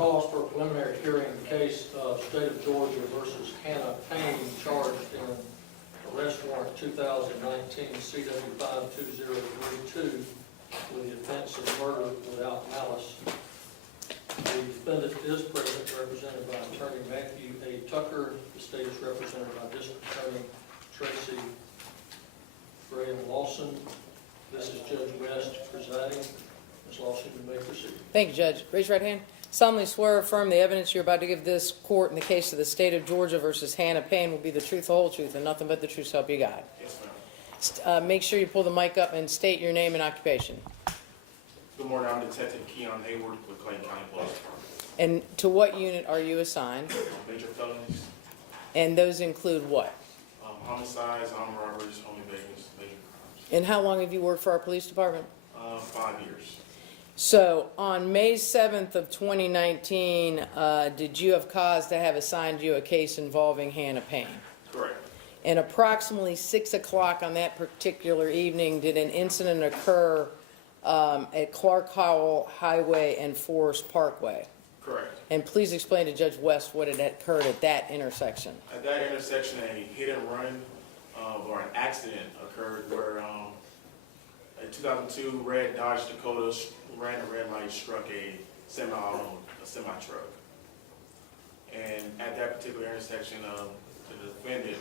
calls for a preliminary hearing in the case of State of Georgia versus Hannah Payne, charged in arrest warrant 2019 CW 52032 with the offense of murder without malice. The defendant is present, represented by Attorney Matthew A. Tucker. The state is represented by District Attorney Tracy Graham Lawson. This is Judge West presiding. Ms. Lawson, you may proceed. Thank you, Judge. Raise your right hand. Solemnly swear or affirm the evidence you're about to give this court in the case of the State of Georgia versus Hannah Payne will be the truth, the whole truth, and nothing but the truth, so help you God. Yes, ma'am. Make sure you pull the mic up and state your name and occupation. Good morning, I'm Detective Keon Hayward with Clayton County Police Department. And to what unit are you assigned? Major felonies, And those include what? homicides, armed robberies, home invasions, major crimes. And how long have you worked for our police department? 5 years. So on May 7th of 2019, did you have cause to have assigned you a case involving Hannah Payne? Correct. And approximately 6 o'clock on that particular evening, did an incident occur at Clark Howell Highway and Forest Parkway? Correct. And please explain to Judge West what had occurred at that intersection. At that intersection, a hit and run or an accident occurred where a 2002 red Dodge Dakota ran a red light, struck a semi-truck. And at that particular intersection, the defendant,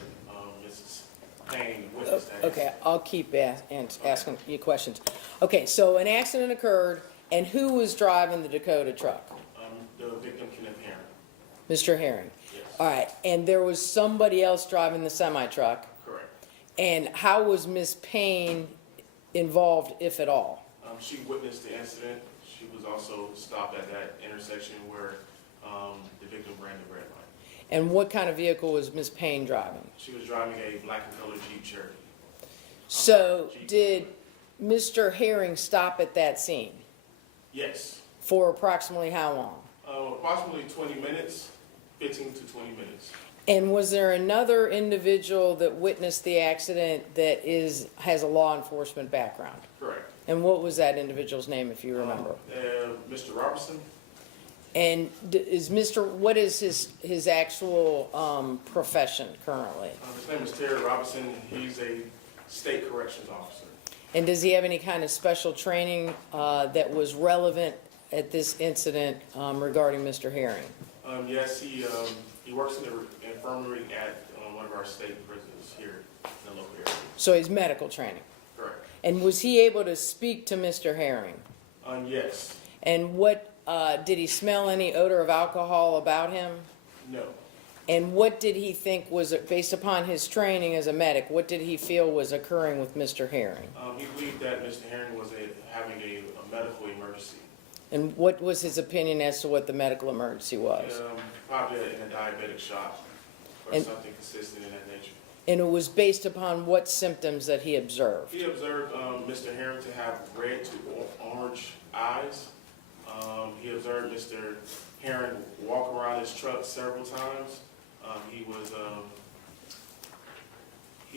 Mrs. Payne, witnessed that. Okay, I'll keep asking you questions. Okay, so an accident occurred, and who was driving the Dakota truck? The victim, Kenneth Herring. Mr. Herring. Yes. All right, and there was somebody else driving the semi-truck. Correct. And how was Miss Payne involved, if at all? She witnessed the incident. She was also stopped at that intersection where the victim ran the red light. And what kind of vehicle was Miss Payne driving? She was driving a black and colored Jeep Cherokee. So Jeep. did Mr. Herring stop at that scene? Yes. For approximately how long? Approximately 20 minutes, 15 to 20 minutes. And was there another individual that witnessed the accident that has a law enforcement background? Correct. And what was that individual's name, if you remember? Mr. Robertson. And what is his actual profession currently? His name is Terry Robinson. He's a state corrections officer. And does he have any kind of special training that was relevant at this incident regarding Mr. Herring? Yes, he works in the infirmary at one of our state prisons here in the local area. So he's medical training. Correct. And was he able to speak to Mr. Herring? Yes. And what did he smell any odor of alcohol about him? No. And what did he think was, based upon his training as a medic, what did he feel was occurring with Mr. Herring? He believed that Mr. Herring was having a medical emergency. And what was his opinion as to what the medical emergency was? Probably in a diabetic shock or something consistent in that nature. And it was based upon what symptoms that he observed? He observed Mr. Herring to have red to orange eyes. He observed Mr. Herring walk around his truck several times. He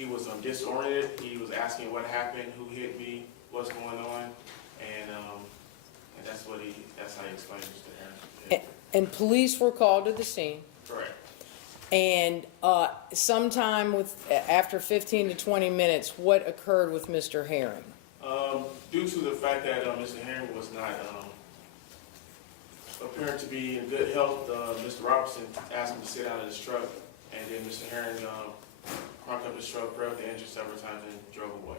was disoriented. He was asking what happened, who hit me, what's going on, and that's how he explained Mr. Herring. And police were called to the scene. Correct. And sometime after 15 to 20 minutes, what occurred with Mr. Herring? Due to the fact that Mr. Herring was not appearing to be in good health, Mr. Robertson asked him to sit down in his truck, and then Mr. Herring cranked up his truck, grabbed the engine several times, and drove away.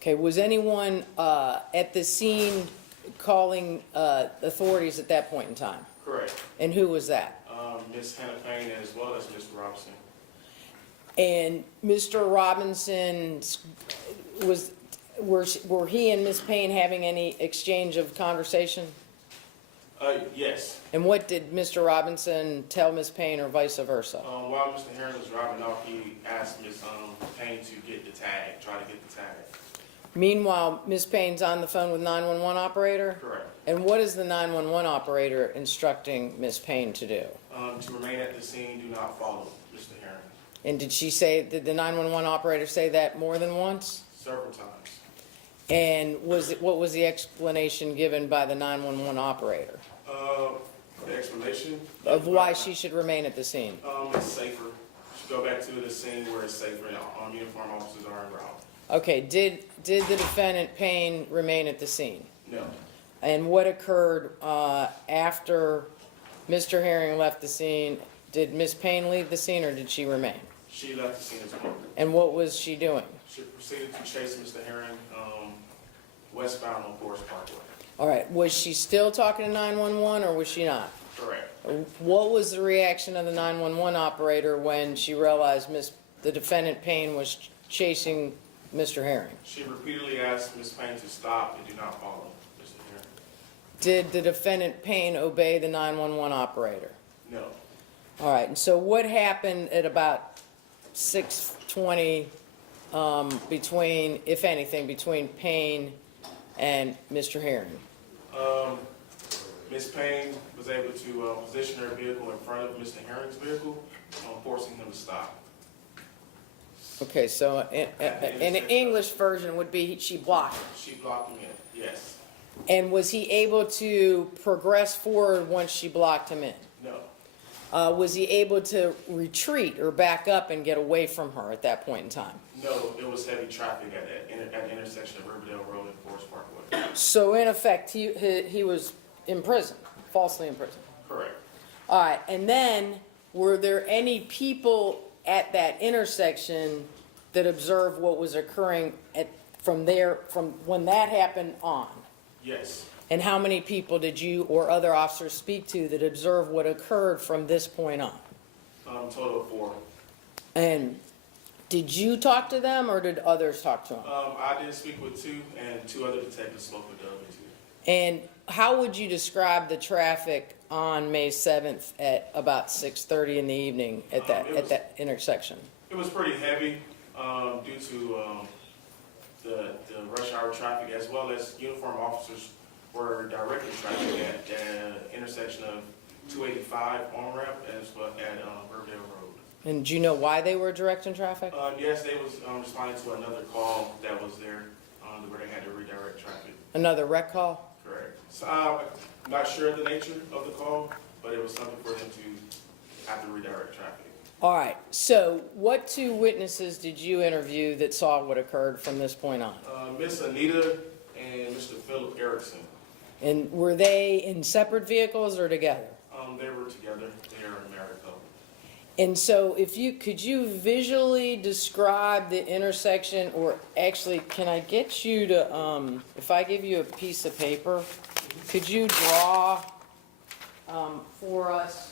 Okay, was anyone at the scene calling authorities at that point in time? Correct. And who was that? Ms. Hannah Payne as well as Mr. Robinson. And Mr. Robinson, were he and Ms. Payne having any exchange of conversation? Yes. And what did Mr. Robinson tell Ms. Payne or vice versa? While Mr. Herring was driving off, he asked Ms. Payne to get the tag, try to get the tag. Meanwhile, Ms. Payne's on the phone with 911 operator? Correct. And what is the 911 operator instructing Ms. Payne to do? To remain at the scene, do not follow Mr. Herring. And did the 911 operator say that more than once? Several times. And what was the explanation given by the 911 operator? The explanation? of why she should remain at the scene? It's safer. Should go back to the scene where it's safer and uniform officers are en route. Okay, did the defendant Payne remain at the scene? No. And what occurred after Mr. Herring left the scene? Did Ms. Payne leave the scene or did she remain? She left the scene as well. And what was she doing? She proceeded to chase Mr. Herring westbound on Forest Parkway. All right, was she still talking to 911 or was she not? Correct. What was the reaction of the 911 operator when she realized the defendant Payne was chasing Mr. Herring? She repeatedly asked Ms. Payne to stop and do not follow Mr. Herring. Did the defendant Payne obey the 911 operator? No. All right, and so what happened at about 6:20 between, if anything, between Payne and Mr. Herring? Ms. Payne was able to position her vehicle in front of Mr. Herring's vehicle, forcing him to stop. Okay, so in an English version would be she blocked him. She blocked him in, yes. And was he able to progress forward once she blocked him in? No. Was he able to retreat or back up and get away from her at that point in time? No, it was heavy traffic at the intersection of Riverdale Road and Forest Parkway. So in effect, he was imprisoned, falsely imprisoned. Correct. All right, and then were there any people at that intersection that observed what was occurring from when that happened on? Yes. And how many people did you or other officers speak to that observed what occurred from this point on? Total of 4. And did you talk to them or did others talk to them? I did speak with 2, and 2 other detectives spoke with the other 2. And how would you describe the traffic on May 7th at about 6:30 in the evening at that intersection? It was pretty heavy due to the rush hour traffic, as well as uniform officers were directing traffic at the intersection of 285 on-ramp as well at Riverdale Road. And do you know why they were directing traffic? Yes, they was responding to another call that was there where they had to redirect traffic. Another wreck call? Correct. So I'm not sure of the nature of the call, but it was something for them to have to redirect traffic. All right, so what 2 witnesses did you interview that saw what occurred from this point on? Miss Anita and Mr. Philip Erickson. And were they in separate vehicles or together? They were together. They are a married couple. And so could you visually describe the intersection, or actually, can I get you to, if I give you a piece of paper, could you draw for us